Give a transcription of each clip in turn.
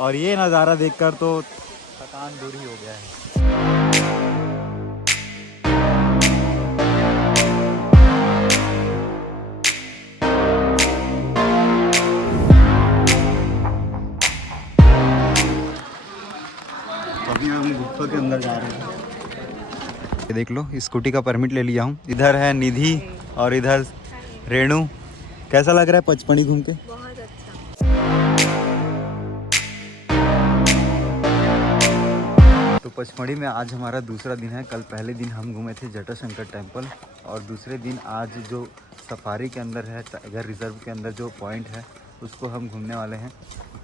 और ये नज़ारा देखकर तो थकान दूर ही हो गया है। अभी हम गुफा के अंदर जा रहे हैं। ये देख लो, स्कूटी का परमिट ले लिया हूँ। इधर है निधि और इधर रेणु। कैसा लग रहा है पचमढ़ी घूम के? बहुत अच्छा। तो पचमढ़ी में आज हमारा दूसरा दिन है। कल पहले दिन हम घूमे थे जटाशंकर टेम्पल, और दूसरे दिन आज जो सफारी के अंदर है, टाइगर रिजर्व के अंदर जो पॉइंट है उसको हम घूमने वाले हैं।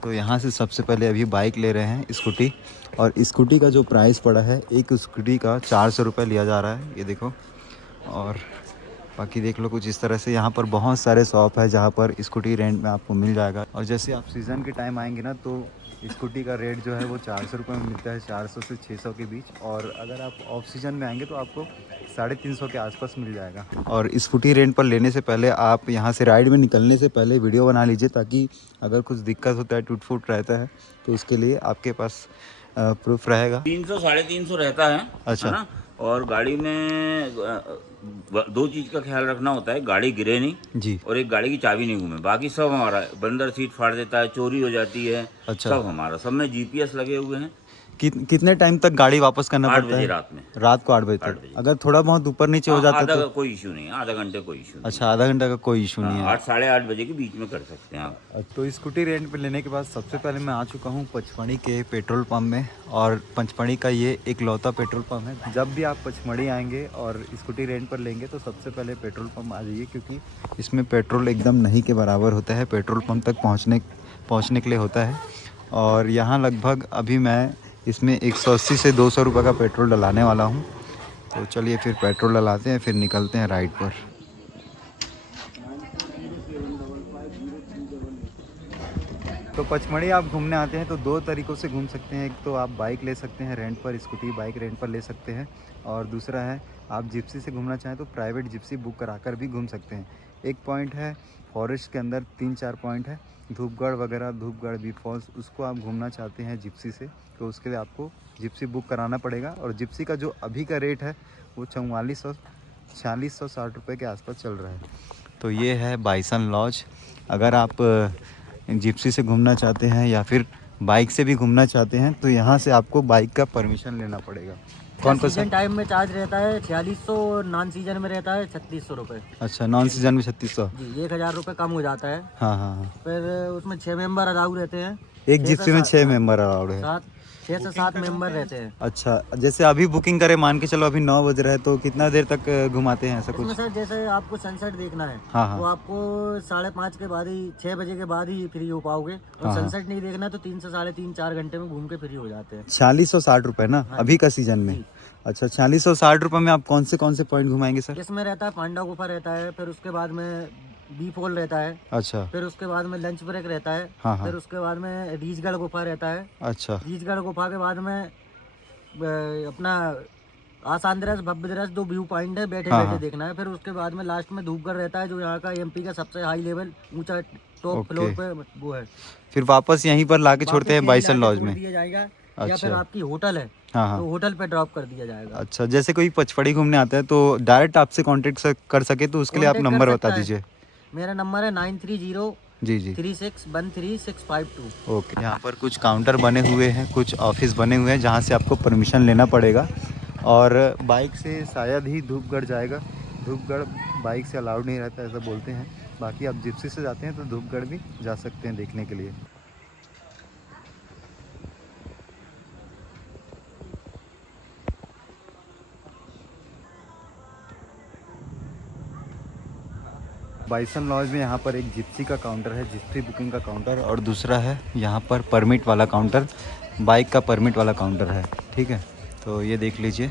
तो यहाँ से सबसे पहले अभी बाइक ले रहे हैं, स्कूटी। और स्कूटी का जो प्राइस पड़ा है, एक स्कूटी का 400 रुपये लिया जा रहा है, ये देखो। और बाकी देख लो कुछ इस तरह से। यहाँ पर बहुत सारे शॉप है जहाँ पर स्कूटी रेंट में आपको मिल जाएगा। और जैसे आप सीज़न के टाइम आएंगे ना, तो स्कूटी का रेट जो है वो 400 रुपये में मिलता है, 400 से 600 के बीच। और अगर आप ऑफ सीज़न में आएंगे तो आपको 350 के आसपास मिल जाएगा। और स्कूटी रेंट पर लेने से पहले आप यहाँ से राइड में निकलने से पहले वीडियो बना लीजिए, ताकि अगर कुछ दिक्कत होता है, टूट फूट रहता है, तो उसके लिए आपके पास प्रूफ रहेगा। 300 350 रहता है। अच्छा। है ना। और गाड़ी में दो चीज़ का ख्याल रखना होता है, गाड़ी गिरे नहीं जी। और एक गाड़ी की चाबी नहीं घूमे। बाकी सब हमारा है। बंदर सीट फाड़ देता है, चोरी हो जाती है। अच्छा। सब हमारा, सब में जीपीएस लगे हुए हैं। कितने टाइम तक गाड़ी वापस करना 8 पड़ता बजे है? रात में। रात को 8 बजे 8 तक। बजे। अगर थोड़ा बहुत ऊपर नीचे हो जाता है आधा तो? का कोई इशू नहीं है, आधा घंटे कोई इशू नहीं। अच्छा, आधा घंटा का कोई इशू नहीं है। 8 साढ़े 8 बजे के बीच में कर सकते हैं आप। तो स्कूटी रेंट पे लेने के बाद सबसे पहले मैं आ चुका हूँ पचमढ़ी के पेट्रोल पंप में। और पचमढ़ी का ये एक लौता पेट्रोल पंप है। जब भी आप पचमढ़ी आएंगे और स्कूटी रेंट पर लेंगे तो सबसे पहले पेट्रोल पंप आ जाइए, क्योंकि इसमें पेट्रोल एकदम नहीं के बराबर होता है। पेट्रोल पंप तक पहुँचने के लिए होता है। और यहाँ लगभग अभी मैं इसमें 180 से 200 रुपये का पेट्रोल डलाने वाला हूँ। तो चलिए फिर पेट्रोल डलाते हैं, फिर निकलते हैं राइड पर। तो पचमढ़ी आप घूमने आते हैं तो 2 तरीक़ों से घूम सकते हैं। एक तो आप बाइक ले सकते हैं रेंट पर, स्कूटी बाइक रेंट पर ले सकते हैं। और दूसरा है, आप जिप्सी से घूमना चाहें तो प्राइवेट जिप्सी बुक कराकर भी घूम सकते हैं। एक पॉइंट है फॉरेस्ट के अंदर, 3-4 पॉइंट है, धूपगढ़ वगैरह, धूपगढ़ बी फॉल्स, उसको आप घूमना चाहते हैं जिप्सी से तो उसके लिए आपको जिप्सी बुक कराना पड़ेगा। और जिप्सी का जो अभी का रेट है वो 4660 रुपये के आसपास चल रहा है। तो ये है बाइसन लॉज। अगर आप जिप्सी से घूमना चाहते हैं या फिर बाइक से भी घूमना चाहते हैं तो यहाँ से आपको बाइक का परमिशन लेना पड़ेगा। कौन सा सीजन टाइम में चार्ज रहता है 4600, नॉन सीजन में रहता है 3600 रुपये। अच्छा, नॉन सीजन में 3600 जी, 1000 रुपये कम हो जाता है। हाँ हाँ हाँ। फिर उसमें 6 मेंबर अलाउ रहते हैं। एक जिप्सी में 6 मेंबर अलाउड है। 6 से 7 मेंबर रहते हैं। अच्छा, जैसे अभी बुकिंग करें, मान के चलो अभी 9 बज रहा है, तो कितना देर तक घुमाते हैं ऐसा इसमें कुछ? सर जैसे आपको सनसेट देखना है हाँ हाँ। तो आपको 5:30 के बाद ही, 6 बजे के बाद ही फ्री हो पाओगे। और हाँ, सनसेट नहीं देखना है तो 3 से 3.5-4 घंटे में घूम के फ्री हो जाते हैं। 4660 रुपये ना हाँ अभी का सीजन में? जी। अच्छा, 4660 रुपये में आप कौन से पॉइंट घुमाएंगे सर? इसमें रहता है पांडा गुफा रहता है, फिर उसके बाद में बी फॉल रहता है, अच्छा। फिर उसके बाद में लंच ब्रेक रहता है, हाँ हाँ। फिर उसके बाद में रीछगढ़ गुफा रहता है। अच्छा। रीछगढ़ गुफा के बाद में अपना आसानदरस भव्यदरस 2 व्यू पॉइंट है, बैठे हाँ बैठे हाँ। देखना है। फिर उसके बाद में लास्ट में धूपगढ़ रहता है, जो यहाँ का एमपी का सबसे हाई लेवल ऊंचा टॉप ओके। फ्लोर पे वो है। फिर वापस यहीं पर लाके छोड़ते हैं वापस बाइसन यहीं लॉज लाके में? छोड़ दिया जाएगा। या अच्छा। फिर आपकी होटल है हाँ हाँ। तो होटल पे ड्रॉप कर दिया जाएगा। अच्छा, जैसे कोई पचमढ़ी घूमने आता है तो डायरेक्ट आपसे कांटेक्ट कर सके तो उसके लिए आप Contact कर नंबर सकता बता है। दीजिए। मेरा नंबर है 9303613652। जी जी। ओके। यहाँ पर कुछ काउंटर बने हुए हैं, कुछ ऑफिस बने हुए हैं जहाँ से आपको परमिशन लेना पड़ेगा। और बाइक से शायद ही धूपगढ़ जाएगा। धूपगढ़ बाइक से अलाउड नहीं रहता ऐसा बोलते हैं। बाकी आप जिप्सी से जाते हैं तो धूपगढ़ भी जा सकते हैं देखने के लिए। बाइसन लॉज में यहाँ पर एक जिप्सी का काउंटर है, जिप्सी बुकिंग का काउंटर, और दूसरा है यहाँ पर परमिट वाला काउंटर, बाइक का परमिट वाला काउंटर है। ठीक है, तो ये देख लीजिए,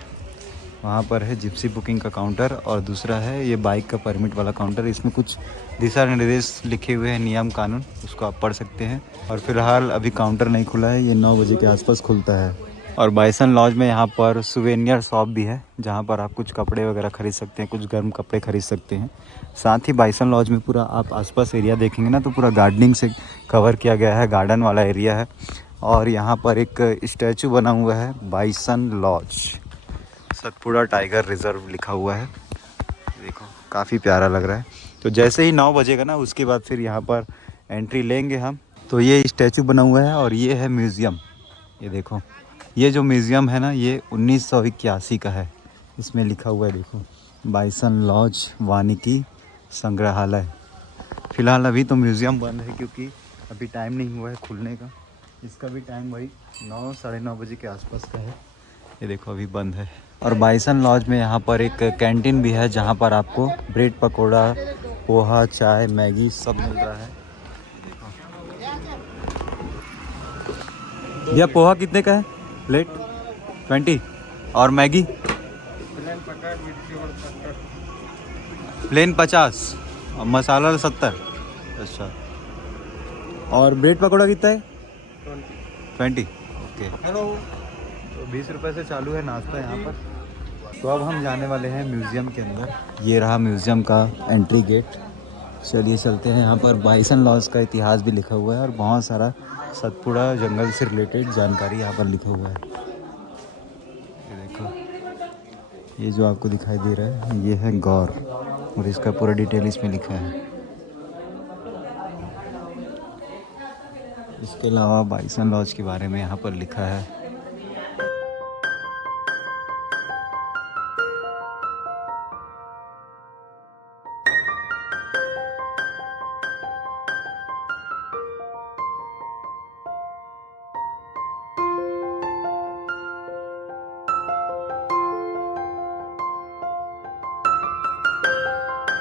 वहाँ पर है जिप्सी बुकिंग का काउंटर और दूसरा है ये बाइक का परमिट वाला काउंटर। इसमें कुछ दिशा निर्देश लिखे हुए हैं, नियम कानून, उसको आप पढ़ सकते हैं। और फिलहाल अभी काउंटर नहीं खुला है, ये 9 बजे के आसपास खुलता है। और बाइसन लॉज में यहाँ पर सुवेनियर शॉप भी है जहाँ पर आप कुछ कपड़े वगैरह खरीद सकते हैं, कुछ गर्म कपड़े खरीद सकते हैं। साथ ही बाइसन लॉज में पूरा आप आसपास एरिया देखेंगे ना तो पूरा गार्डनिंग से कवर किया गया है, गार्डन वाला एरिया है। और यहाँ पर एक स्टैचू बना हुआ है bison lodge, Satpura tiger reserve लिखा हुआ है। देखो काफ़ी प्यारा लग रहा है। तो जैसे ही 9 बजेगा ना उसके बाद फिर यहाँ पर एंट्री लेंगे हम। तो ये स्टैचू बना हुआ है और ये है म्यूज़ियम। ये देखो, ये जो म्यूज़ियम है ना ये 1981 का है। इसमें लिखा हुआ है देखो, बाइसन लॉज वानिकी संग्रहालय। फ़िलहाल अभी तो म्यूज़ियम बंद है क्योंकि अभी टाइम नहीं हुआ है खुलने का। इसका भी टाइम वही 9 साढ़े 9 बजे के आसपास का है। ये देखो अभी बंद है। और बाइसन लॉज में यहाँ पर एक कैंटीन भी है जहाँ पर आपको ब्रेड पकोड़ा, पोहा, चाय, मैगी सब मिल रहा है। भैया पोहा कितने का है प्लेट? 20। और मैगी? प्लेन 50 और मसाला 70। अच्छा, और ब्रेड पकोड़ा कितना है? 20। ओके। हेलो। तो 20 रुपये से चालू है नाश्ता यहाँ पर। तो अब हम जाने वाले हैं म्यूज़ियम के अंदर। ये रहा म्यूज़ियम का एंट्री गेट। चलिए चलते हैं। यहाँ पर बाइसन लॉज का इतिहास भी लिखा हुआ है और बहुत सारा सतपुड़ा जंगल से रिलेटेड जानकारी यहाँ पर लिखा हुआ है। ये देखो, ये जो आपको दिखाई दे रहा है ये है गौर, और इसका पूरा डिटेल इसमें लिखा है। इसके अलावा बाइसन लॉज के बारे में यहाँ पर लिखा है।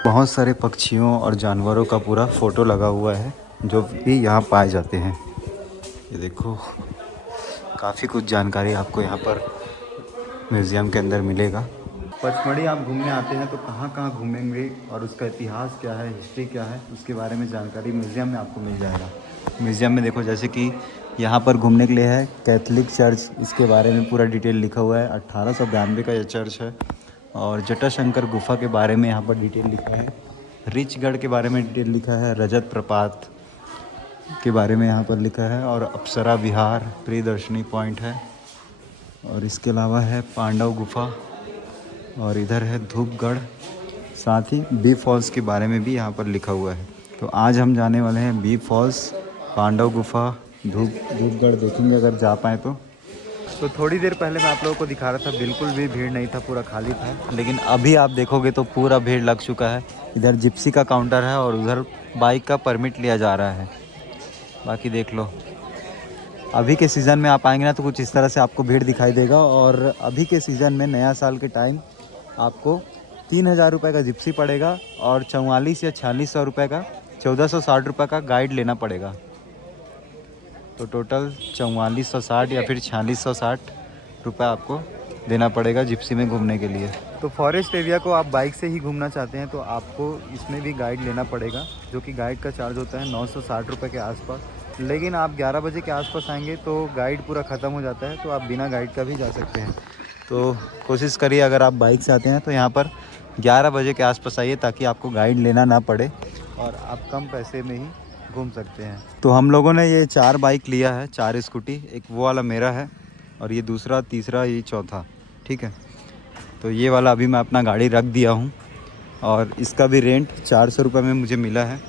बहुत सारे पक्षियों और जानवरों का पूरा फ़ोटो लगा हुआ है जो भी यहाँ पाए जाते हैं। ये देखो, काफ़ी कुछ जानकारी आपको यहाँ पर म्यूज़ियम के अंदर मिलेगा। पचमढ़ी आप घूमने आते हैं तो कहाँ कहाँ घूमेंगे और उसका इतिहास क्या है, हिस्ट्री क्या है, उसके बारे में जानकारी म्यूज़ियम में आपको मिल जाएगा। म्यूज़ियम में देखो, जैसे कि यहाँ पर घूमने के लिए है कैथलिक चर्च, इसके बारे में पूरा डिटेल लिखा हुआ है। 1892 का यह चर्च है। और जटाशंकर गुफा के बारे में यहाँ पर डिटेल लिखा है। रिचगढ़ के बारे में डिटेल लिखा है। रजत प्रपात के बारे में यहाँ पर लिखा है। और अप्सरा विहार प्रियदर्शनी पॉइंट है। और इसके अलावा है पांडव गुफा, और इधर है धूपगढ़। साथ ही बी फॉल्स के बारे में भी यहाँ पर लिखा हुआ है। तो आज हम जाने वाले हैं बी फॉल्स, पांडव गुफा, धूपगढ़ देखेंगे अगर जा पाए तो। थोड़ी देर पहले मैं आप लोगों को दिखा रहा था, बिल्कुल भी भीड़ नहीं था, पूरा खाली था। लेकिन अभी आप देखोगे तो पूरा भीड़ लग चुका है। इधर जिप्सी का काउंटर है और उधर बाइक का परमिट लिया जा रहा है। बाकी देख लो, अभी के सीज़न में आप आएंगे ना तो कुछ इस तरह से आपको भीड़ दिखाई देगा। और अभी के सीज़न में नया साल के टाइम आपको 3000 रुपये का जिप्सी पड़ेगा और 44 या 4600 रुपये का, 1460 रुपये का गाइड लेना पड़ेगा। तो टोटल 4460 या फिर 4660 रुपये आपको देना पड़ेगा जिप्सी में घूमने के लिए। तो फॉरेस्ट एरिया को आप बाइक से ही घूमना चाहते हैं तो आपको इसमें भी गाइड लेना पड़ेगा, जो कि गाइड का चार्ज होता है 960 रुपये के आसपास। लेकिन आप 11 बजे के आसपास आएंगे तो गाइड पूरा ख़त्म हो जाता है, तो आप बिना गाइड का भी जा सकते हैं। तो कोशिश करिए अगर आप बाइक से आते हैं तो यहाँ पर 11 बजे के आसपास आइए, ताकि आपको गाइड लेना ना पड़े और आप कम पैसे में ही घूम सकते हैं। तो हम लोगों ने ये 4 बाइक लिया है, 4 स्कूटी। एक वो वाला मेरा है और ये दूसरा, तीसरा, ये चौथा, ठीक है। तो ये वाला अभी मैं अपना गाड़ी रख दिया हूँ और इसका भी रेंट 400 रुपये में मुझे मिला है।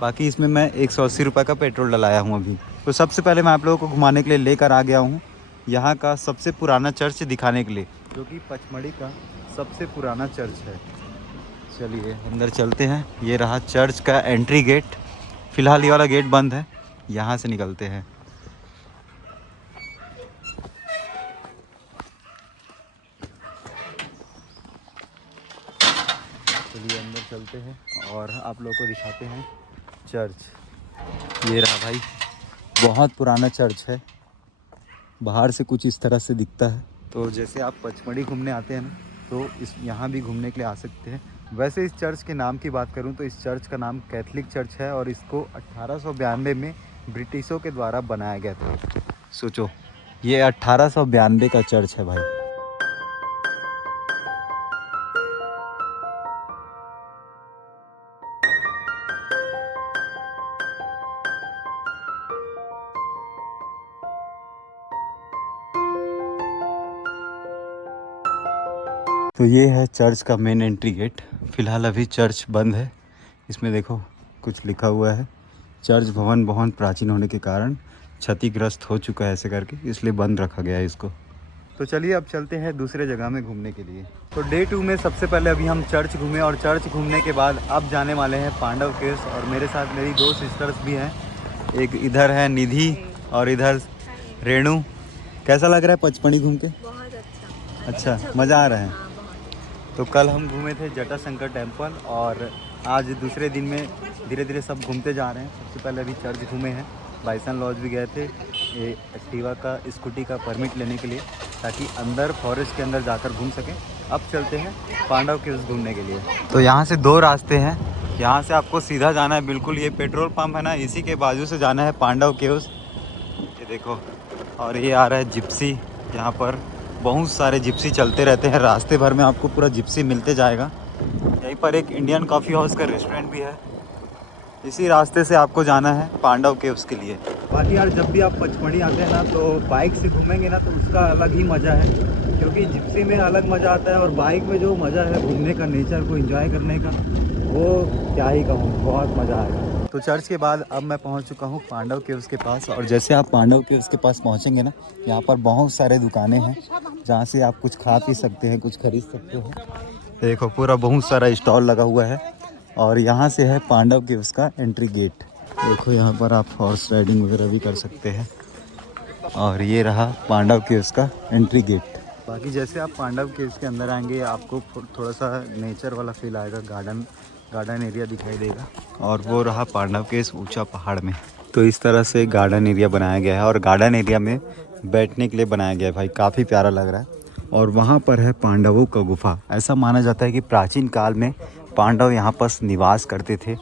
बाकी इसमें मैं 180 रुपये का पेट्रोल डलाया हूँ अभी। तो सबसे पहले मैं आप लोगों को घुमाने के लिए लेकर आ गया हूँ यहाँ का सबसे पुराना चर्च दिखाने के लिए, जो कि पचमढ़ी का सबसे पुराना चर्च है। चलिए अंदर चलते हैं। ये रहा चर्च का एंट्री गेट। फ़िलहाल ये वाला गेट बंद है, यहाँ से निकलते हैं। चलिए अंदर चलते हैं और आप लोगों को दिखाते हैं चर्च। ये रहा भाई, बहुत पुराना चर्च है। बाहर से कुछ इस तरह से दिखता है। तो जैसे आप पचमढ़ी घूमने आते हैं ना, तो इस यहाँ भी घूमने के लिए आ सकते हैं। वैसे इस चर्च के नाम की बात करूँ तो इस चर्च का नाम कैथलिक चर्च है और इसको 1892 में ब्रिटिशों के द्वारा बनाया गया था। सोचो, ये 1892 का चर्च है भाई। तो ये है चर्च का मेन एंट्री गेट। फ़िलहाल अभी चर्च बंद है। इसमें देखो कुछ लिखा हुआ है, चर्च भवन बहुत प्राचीन होने के कारण क्षतिग्रस्त हो चुका है ऐसे करके, इसलिए बंद रखा गया है इसको। तो चलिए अब चलते हैं दूसरे जगह में घूमने के लिए। तो डे 2 में सबसे पहले अभी हम चर्च घूमे और चर्च घूमने के बाद अब जाने वाले हैं पांडव केव्स। और मेरे साथ मेरी 2 सिस्टर्स भी हैं, एक इधर है निधि और इधर रेणु। कैसा लग रहा है पचमढ़ी घूम के? बहुत अच्छा। अच्छा मज़ा आ रहा है। तो कल हम घूमे थे जटाशंकर टेम्पल और आज दूसरे दिन में धीरे धीरे सब घूमते जा रहे हैं। सबसे पहले अभी चर्च घूमे हैं, बाइसन लॉज भी गए थे ये एक्टिवा का स्कूटी का परमिट लेने के लिए, ताकि अंदर फॉरेस्ट के अंदर जाकर घूम सकें। अब चलते हैं पांडव केव्स घूमने के लिए। तो यहाँ से 2 रास्ते हैं। यहाँ से आपको सीधा जाना है, बिल्कुल ये पेट्रोल पंप है ना, इसी के बाजू से जाना है पांडव केव्स। ये देखो, और ये आ रहा है जिप्सी। यहाँ पर बहुत सारे जिप्सी चलते रहते हैं, रास्ते भर में आपको पूरा जिप्सी मिलते जाएगा। यहीं पर एक इंडियन कॉफ़ी हाउस का रेस्टोरेंट भी है। इसी रास्ते से आपको जाना है पांडव केव्स के लिए। बाकी यार जब भी आप पचमढ़ी आते हैं ना तो बाइक से घूमेंगे ना तो उसका अलग ही मज़ा है, क्योंकि जिप्सी में अलग मज़ा आता है और बाइक में जो मज़ा है घूमने का, नेचर को एंजॉय करने का, वो क्या ही कहूँ, बहुत मज़ा आएगा। तो चर्च के बाद अब मैं पहुंच चुका हूं पांडव केव्स के पास। और जैसे आप पांडव केव्स के पास पहुंचेंगे ना, यहाँ पर बहुत सारे दुकानें हैं जहाँ से आप कुछ खा पी सकते हैं, कुछ खरीद सकते हो। देखो पूरा बहुत सारा स्टॉल लगा हुआ है और यहाँ से है पांडव केव्स का एंट्री गेट। देखो यहाँ पर आप हॉर्स राइडिंग वगैरह भी कर सकते हैं। और ये रहा पांडव केव्स का एंट्री गेट। बाकी जैसे आप पांडव केव्स के अंदर आएंगे आपको थोड़ा सा नेचर वाला फील आएगा, गार्डन एरिया दिखाई देगा। और वो रहा पांडव केव्स ऊंचा पहाड़ में। तो इस तरह से गार्डन एरिया बनाया गया है और गार्डन एरिया में बैठने के लिए बनाया गया है भाई, काफ़ी प्यारा लग रहा है। और वहाँ पर है पांडवों का गुफा। ऐसा माना जाता है कि प्राचीन काल में पांडव यहाँ पर निवास करते थे,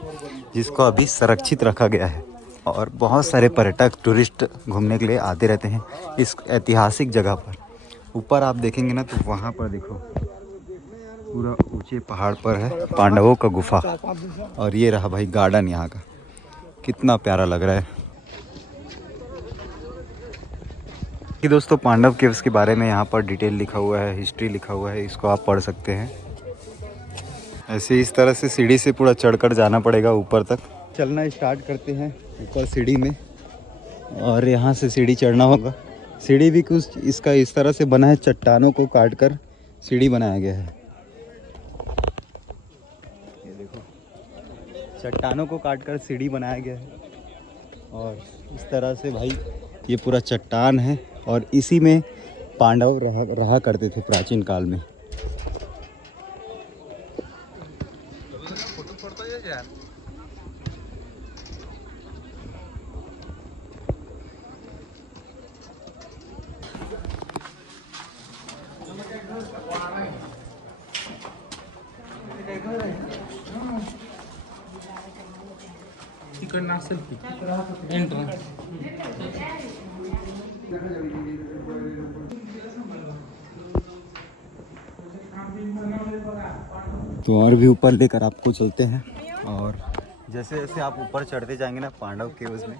जिसको अभी संरक्षित रखा गया है। और बहुत सारे पर्यटक टूरिस्ट घूमने के लिए आते रहते हैं इस ऐतिहासिक जगह पर। ऊपर आप देखेंगे ना तो वहाँ पर देखो पूरा ऊंचे पहाड़ पर है पांडवों का गुफा। और ये रहा भाई गार्डन यहाँ का, कितना प्यारा लग रहा है कि दोस्तों पांडव केव्स के बारे में यहाँ पर डिटेल लिखा हुआ है, हिस्ट्री लिखा हुआ है, इसको आप पढ़ सकते हैं। ऐसे इस तरह से सीढ़ी से पूरा चढ़कर जाना पड़ेगा ऊपर तक। चलना स्टार्ट करते हैं ऊपर सीढ़ी में और यहाँ से सीढ़ी चढ़ना होगा। सीढ़ी भी कुछ इसका इस तरह से बना है, चट्टानों को काट कर सीढ़ी बनाया गया है। ये देखो चट्टानों को काट कर सीढ़ी बनाया गया है और इस तरह से भाई ये पूरा चट्टान है और इसी में पांडव रहा करते थे प्राचीन काल में। तो और भी ऊपर लेकर आपको चलते हैं। और जैसे जैसे आप ऊपर चढ़ते जाएंगे ना पांडव केव्स में,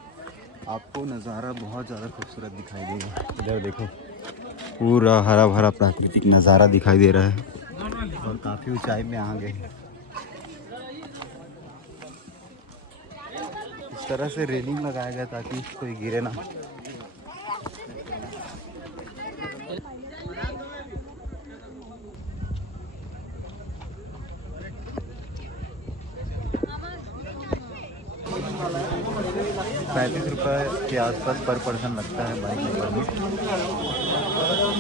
आपको नज़ारा बहुत ज़्यादा खूबसूरत दिखाई देगा। इधर देखो पूरा हरा भरा प्राकृतिक नज़ारा दिखाई दे रहा है और काफ़ी ऊंचाई में आ गए हैं। इस तरह से रेलिंग लगाया गया ताकि कोई गिरे ना। ₹35 के आसपास पर पर्सन लगता है बाइक में परमिट।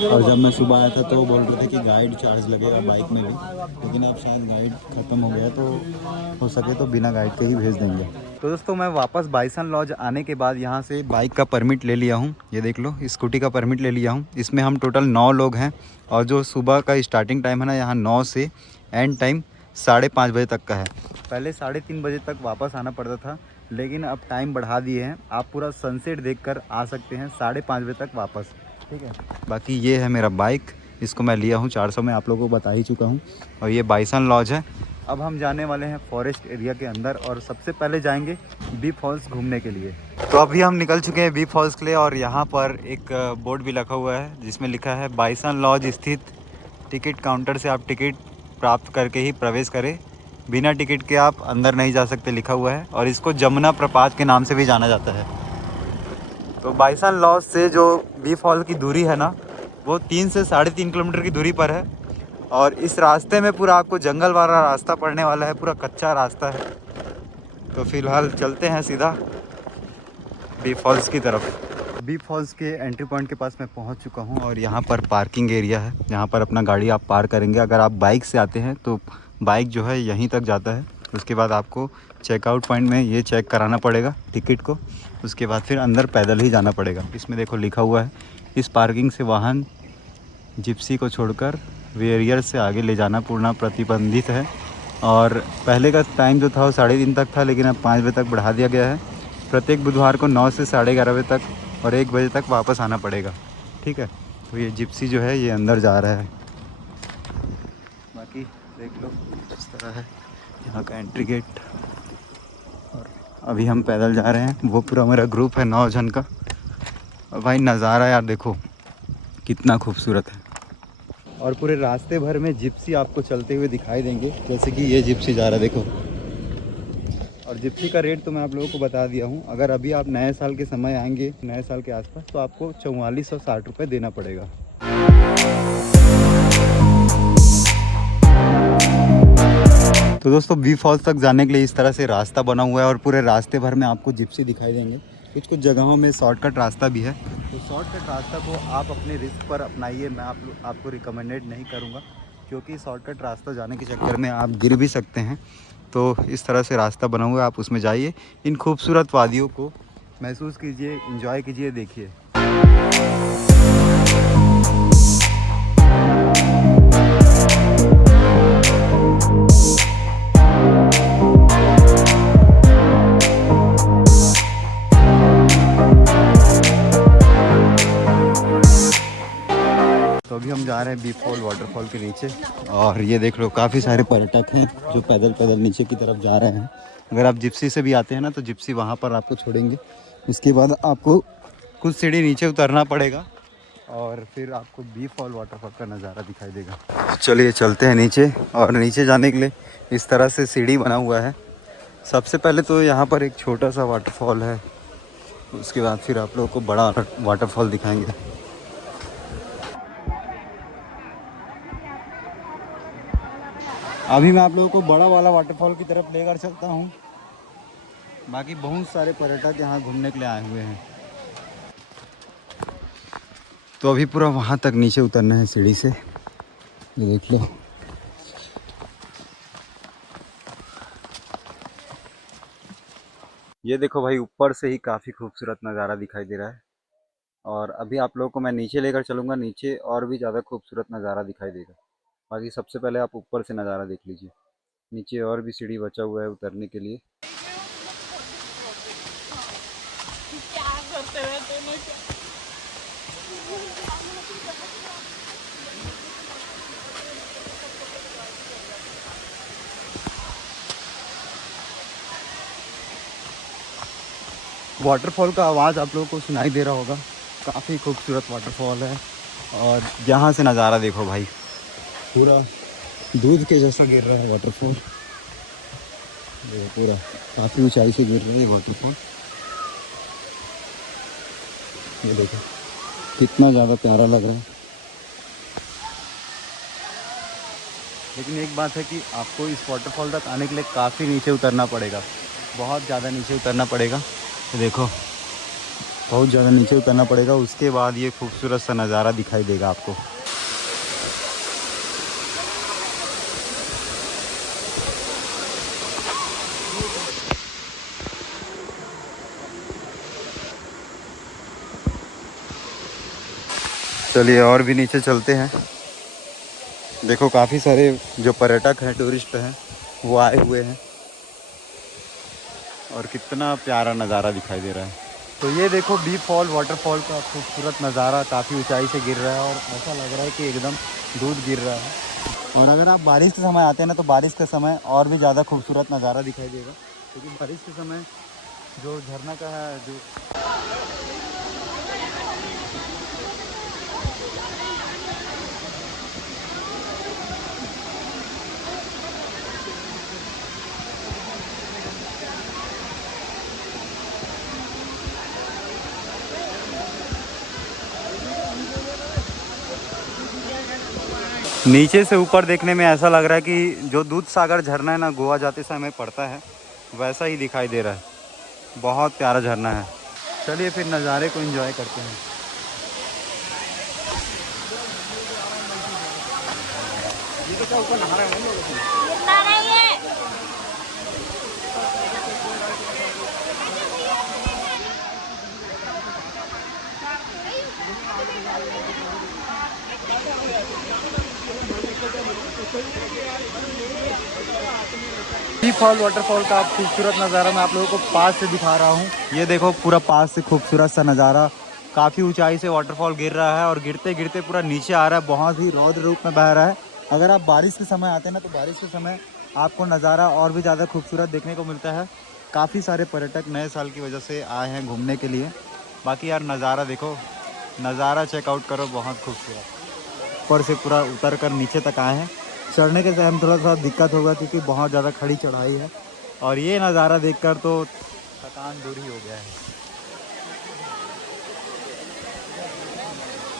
और जब मैं सुबह आया था तो वो बोल रहे थे कि गाइड चार्ज लगेगा बाइक में भी, लेकिन अब शायद गाइड ख़त्म हो गया तो हो सके तो बिना गाइड के ही भेज देंगे। तो दोस्तों मैं वापस बाइसन लॉज आने के बाद यहाँ से बाइक का परमिट ले लिया हूँ। ये देख लो स्कूटी का परमिट ले लिया हूँ। इसमें हम टोटल 9 लोग हैं और जो सुबह का स्टार्टिंग टाइम है ना यहाँ 9 से एंड टाइम 5:30 बजे तक का है। पहले 3:30 बजे तक वापस आना पड़ता था, लेकिन अब टाइम बढ़ा दिए हैं। आप पूरा सनसेट देखकर आ सकते हैं 5:30 बजे तक वापस, ठीक है। बाकी ये है मेरा बाइक, इसको मैं लिया हूँ 400 में, आप लोगों को बता ही चुका हूँ। और ये बाइसन लॉज है। अब हम जाने वाले हैं फॉरेस्ट एरिया के अंदर और सबसे पहले जाएंगे बी फॉल्स घूमने के लिए। तो अभी हम निकल चुके हैं बी फॉल्स के लिए और यहाँ पर एक बोर्ड भी लगा हुआ है जिसमें लिखा है बाइसन लॉज स्थित टिकट काउंटर से आप टिकट प्राप्त करके ही प्रवेश करें, बिना टिकट के आप अंदर नहीं जा सकते लिखा हुआ है। और इसको जमुना प्रपात के नाम से भी जाना जाता है। तो बाइसन लॉज से जो बी फॉल की दूरी है ना, वो 3 से 3.5 किलोमीटर की दूरी पर है। और इस रास्ते में पूरा आपको जंगल वाला रास्ता पड़ने वाला है, पूरा कच्चा रास्ता है। तो फ़िलहाल चलते हैं सीधा बी फॉल्स की तरफ। बी फॉल्स के एंट्री पॉइंट के पास मैं पहुंच चुका हूं और यहाँ पर पार्किंग एरिया है, यहाँ पर अपना गाड़ी आप पार्क करेंगे। अगर आप बाइक से आते हैं तो बाइक जो है यहीं तक जाता है। उसके बाद आपको चेकआउट पॉइंट में ये चेक कराना पड़ेगा टिकट को, उसके बाद फिर अंदर पैदल ही जाना पड़ेगा। इसमें देखो लिखा हुआ है, इस पार्किंग से वाहन जिप्सी को छोड़कर वेरियर से आगे ले जाना पूर्ण प्रतिबंधित है। और पहले का टाइम जो था वो 3:30 तक था, लेकिन अब 5 बजे तक बढ़ा दिया गया है। प्रत्येक बुधवार को 9 से 11:30 बजे तक और 1 बजे तक वापस आना पड़ेगा। ठीक है, तो ये जिप्सी जो है ये अंदर जा रहा है। बाकी देख लो इस तरह है यहाँ का एंट्री गेट। और अभी हम पैदल जा रहे हैं, वो पूरा मेरा ग्रुप है 9 जन का। और भाई नज़ारा यार देखो कितना खूबसूरत है। और पूरे रास्ते भर में जिप्सी आपको चलते हुए दिखाई देंगे, जैसे कि ये जिप्सी जा रहा है देखो। और जिप्सी का रेट तो मैं आप लोगों को बता दिया हूँ। अगर अभी आप नए साल के समय आएंगे, नए साल के आसपास, तो आपको 4460 रुपये देना पड़ेगा। तो दोस्तों बी फॉल्स तक जाने के लिए इस तरह से रास्ता बना हुआ है और पूरे रास्ते भर में आपको जिप्सी दिखाई देंगे। कुछ कुछ जगहों में शॉर्टकट रास्ता भी है, तो शॉर्टकट रास्ता को आप अपने रिस्क पर अपनाइए। मैं आपको रिकमेंडेड नहीं करूँगा, क्योंकि शॉर्टकट रास्ता जाने के चक्कर में आप गिर भी सकते हैं। तो इस तरह से रास्ता बना हुआ है, आप उसमें जाइए, इन खूबसूरत वादियों को महसूस कीजिए, एंजॉय कीजिए, देखिए। तो अभी हम जा रहे हैं बी फॉल वाटरफॉल के नीचे। और ये देख लो काफ़ी सारे पर्यटक हैं जो पैदल पैदल नीचे की तरफ जा रहे हैं। अगर आप जिप्सी से भी आते हैं ना, तो जिप्सी वहाँ पर आपको छोड़ेंगे। उसके बाद आपको कुछ सीढ़ी नीचे उतरना पड़ेगा और फिर आपको बी फॉल वाटरफॉल का नज़ारा दिखाई देगा। चलिए चलते हैं नीचे। और नीचे जाने के लिए इस तरह से सीढ़ी बना हुआ है। सबसे पहले तो यहाँ पर एक छोटा सा वाटरफॉल है, उसके बाद फिर आप लोगों को बड़ा वाटरफॉल दिखाएंगे। अभी मैं आप लोगों को बड़ा वाला वाटरफॉल की तरफ लेकर चलता हूँ। बाकी बहुत सारे पर्यटक यहाँ घूमने के लिए आए हुए हैं। तो अभी पूरा वहाँ तक नीचे उतरना है सीढ़ी से, ये देख लो। ये देखो भाई, ऊपर से ही काफ़ी खूबसूरत नज़ारा दिखाई दे रहा है। और अभी आप लोगों को मैं नीचे लेकर चलूँगा, नीचे और भी ज़्यादा खूबसूरत नज़ारा दिखाई देगा। बाकी सबसे पहले आप ऊपर से नज़ारा देख लीजिए। नीचे और भी सीढ़ी बचा हुआ है उतरने के लिए। वाटरफॉल का आवाज़ आप लोगों को सुनाई दे रहा होगा। काफ़ी खूबसूरत वाटरफॉल है। और यहाँ से नज़ारा देखो भाई, पूरा दूध के जैसा गिर रहा है वाटरफॉल। देखो पूरा काफ़ी ऊंचाई से गिर रहा है वाटरफॉल। ये देखो कितना ज़्यादा प्यारा लग रहा है। लेकिन एक बात है कि आपको इस वाटरफॉल तक आने के लिए काफ़ी नीचे उतरना पड़ेगा, बहुत ज़्यादा नीचे उतरना पड़ेगा। तो देखो बहुत ज़्यादा नीचे उतरना पड़ेगा, उसके बाद ये खूबसूरत सा नज़ारा दिखाई देगा आपको। चलिए और भी नीचे चलते हैं। देखो काफ़ी सारे जो पर्यटक हैं, टूरिस्ट हैं, वो आए हुए हैं और कितना प्यारा नज़ारा दिखाई दे रहा है। तो ये देखो बी फॉल वाटरफॉल का खूबसूरत नज़ारा, काफ़ी ऊंचाई से गिर रहा है और ऐसा लग रहा है कि एकदम दूध गिर रहा है। और अगर आप बारिश के समय आते हैं ना, तो बारिश के समय और भी ज़्यादा खूबसूरत नज़ारा दिखाई देगा, क्योंकि बारिश के समय जो झरना का है, जो नीचे से ऊपर देखने में ऐसा लग रहा है कि जो दूध सागर झरना है ना, गोवा जाते समय पड़ता है, वैसा ही दिखाई दे रहा है। बहुत प्यारा झरना है। चलिए फिर नज़ारे को एंजॉय करते हैं। ये तो क्या ऊपर नहा रहे हैं हम लोग? फॉल वाटरफॉल का खूबसूरत नज़ारा मैं आप लोगों को पास से दिखा रहा हूँ। ये देखो पूरा पास से खूबसूरत सा नज़ारा। काफ़ी ऊंचाई से वाटरफॉल गिर रहा है और गिरते गिरते पूरा नीचे आ रहा है। बहुत ही रौद्र रूप में बह रहा है। अगर आप बारिश के समय आते हैं ना, तो बारिश के समय आपको नज़ारा और भी ज़्यादा खूबसूरत देखने को मिलता है। काफ़ी सारे पर्यटक नए साल की वजह से आए हैं घूमने के लिए। बाकी यार नज़ारा देखो, नज़ारा चेकआउट करो, बहुत खूबसूरत। ऊपर से पूरा उतर कर नीचे तक आए हैं। चढ़ने के टाइम थोड़ा सा दिक्कत होगा क्योंकि बहुत ज़्यादा खड़ी चढ़ाई है। और ये नज़ारा देखकर तो थकान दूर ही हो गया है।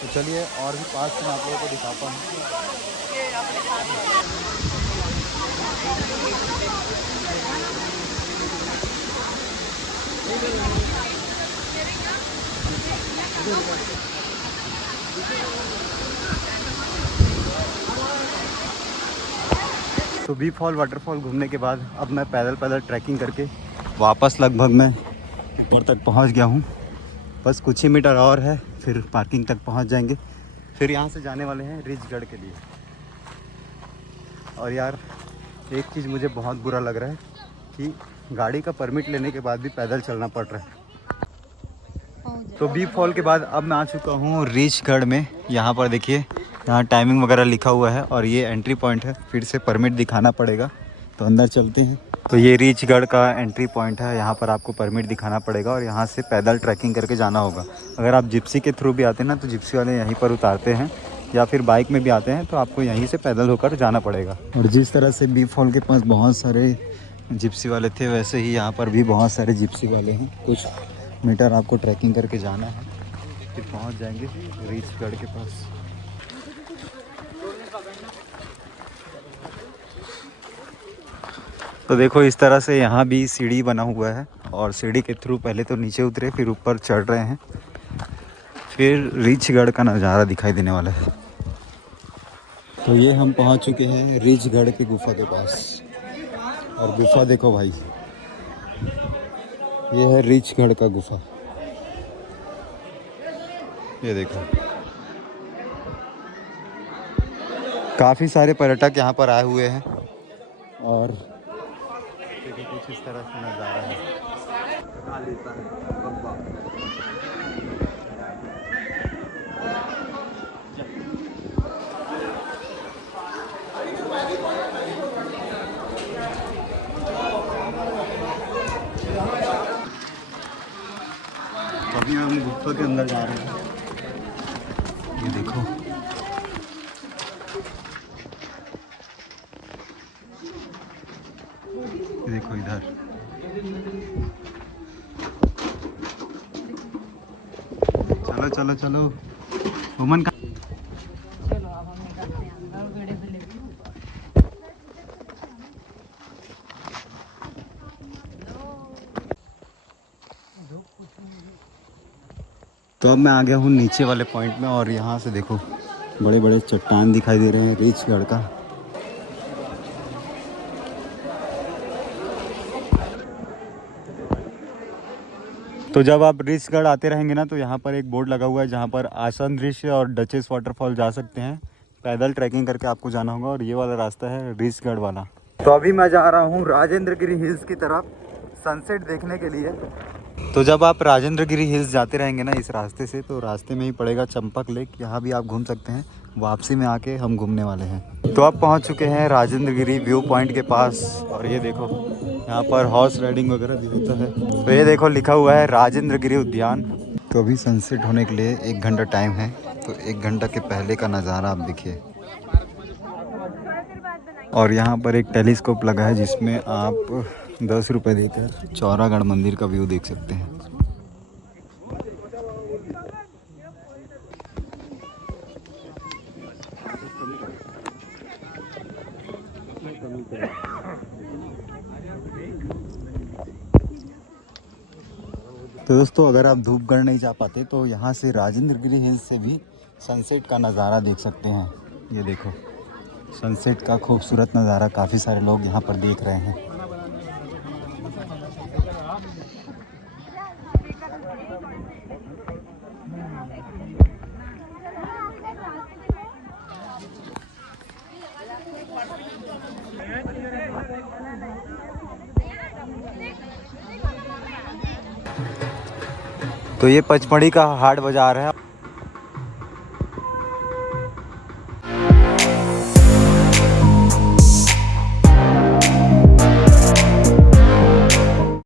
तो चलिए और भी पास में आप लोगों को दिखाता हूँ। तो बी फॉल वाटरफॉल घूमने के बाद अब मैं पैदल पैदल ट्रैकिंग करके वापस लगभग मैं ऊपर तक पहुंच गया हूं। बस कुछ ही मीटर और है, फिर पार्किंग तक पहुंच जाएंगे। फिर यहां से जाने वाले हैं रिचगढ़ के लिए। और यार एक चीज़ मुझे बहुत बुरा लग रहा है कि गाड़ी का परमिट लेने के बाद भी पैदल चलना पड़ रहा है। तो बी फॉल के बाद अब मैं आ चुका हूँ रिचगढ़ में। यहाँ पर देखिए, यहाँ टाइमिंग वगैरह लिखा हुआ है और ये एंट्री पॉइंट है। फिर से परमिट दिखाना पड़ेगा, तो अंदर चलते हैं। तो ये रिचगढ़ का एंट्री पॉइंट है। यहाँ पर आपको परमिट दिखाना पड़ेगा और यहाँ से पैदल ट्रैकिंग करके जाना होगा। अगर आप जिप्सी के थ्रू भी आते हैं ना, तो जिप्सी वाले यहीं पर उतारते हैं, या फिर बाइक में भी आते हैं तो आपको यहीं से पैदल होकर जाना पड़ेगा। और जिस तरह से बी फॉल के पास बहुत सारे जिप्सी वाले थे, वैसे ही यहाँ पर भी बहुत सारे जिप्सी वाले हैं। कुछ मीटर आपको ट्रैकिंग करके जाना है, फिर पहुँच जाएंगे रिचगढ़ के पास। तो देखो इस तरह से यहाँ भी सीढ़ी बना हुआ है और सीढ़ी के थ्रू पहले तो नीचे उतरे, फिर ऊपर चढ़ रहे हैं। फिर रिचगढ़ का नज़ारा दिखाई देने वाला है। तो ये हम पहुँच चुके हैं रिचगढ़ की गुफा के पास। और गुफा देखो भाई, ये है रिचगढ़ का गुफा। ये देखो काफ़ी सारे पर्यटक यहाँ पर आए हुए हैं और देखिए कुछ इस तरह से नज़ारा है। अभी हम गुफा के अंदर जा रहे हैं। ये देखो, ये देखो इधर। चलो चलो चलो वुमन का। तो अब मैं आ गया हूँ नीचे वाले पॉइंट में और यहाँ से देखो बड़े बड़े चट्टान दिखाई दे रहे हैं रिचगढ़ का। तो जब आप रिचगढ़ आते रहेंगे ना, तो यहाँ पर एक बोर्ड लगा हुआ है जहाँ पर आसन दृश्य और डचेस वाटरफॉल जा सकते हैं। पैदल ट्रैकिंग करके आपको जाना होगा और ये वाला रास्ता है रिचगढ़ वाला। तो अभी मैं जा रहा हूँ राजेंद्रगिरी हिल्स की तरफ सनसेट देखने के लिए। तो जब आप राजेंद्रगिरी हिल्स जाते रहेंगे ना इस रास्ते से, तो रास्ते में ही पड़ेगा चंपक लेक। यहाँ भी आप घूम सकते हैं। वापसी में आके हम घूमने वाले हैं। तो अब पहुँच चुके हैं राजेंद्रगिरी व्यू पॉइंट के पास। और ये देखो यहाँ पर हॉर्स राइडिंग वगैरह भी होता है। तो ये देखो लिखा हुआ है राजेंद्रगिरी उद्यान। तो अभी सनसेट होने के लिए 1 घंटा टाइम है। तो 1 घंटा के पहले का नज़ारा आप देखिए। और यहाँ पर एक टेलीस्कोप लगा है जिसमें आप 10 रुपये देकर चौरागढ़ मंदिर का व्यू देख सकते हैं। तो दोस्तों अगर आप धूपगढ़ नहीं जा पाते तो यहाँ से राजेंद्र गिरी हिल्स से भी सनसेट का नज़ारा देख सकते हैं। ये देखो सनसेट का खूबसूरत नज़ारा काफ़ी सारे लोग यहाँ पर देख रहे हैं। तो ये पचमढ़ी का हाट बाज़ार है।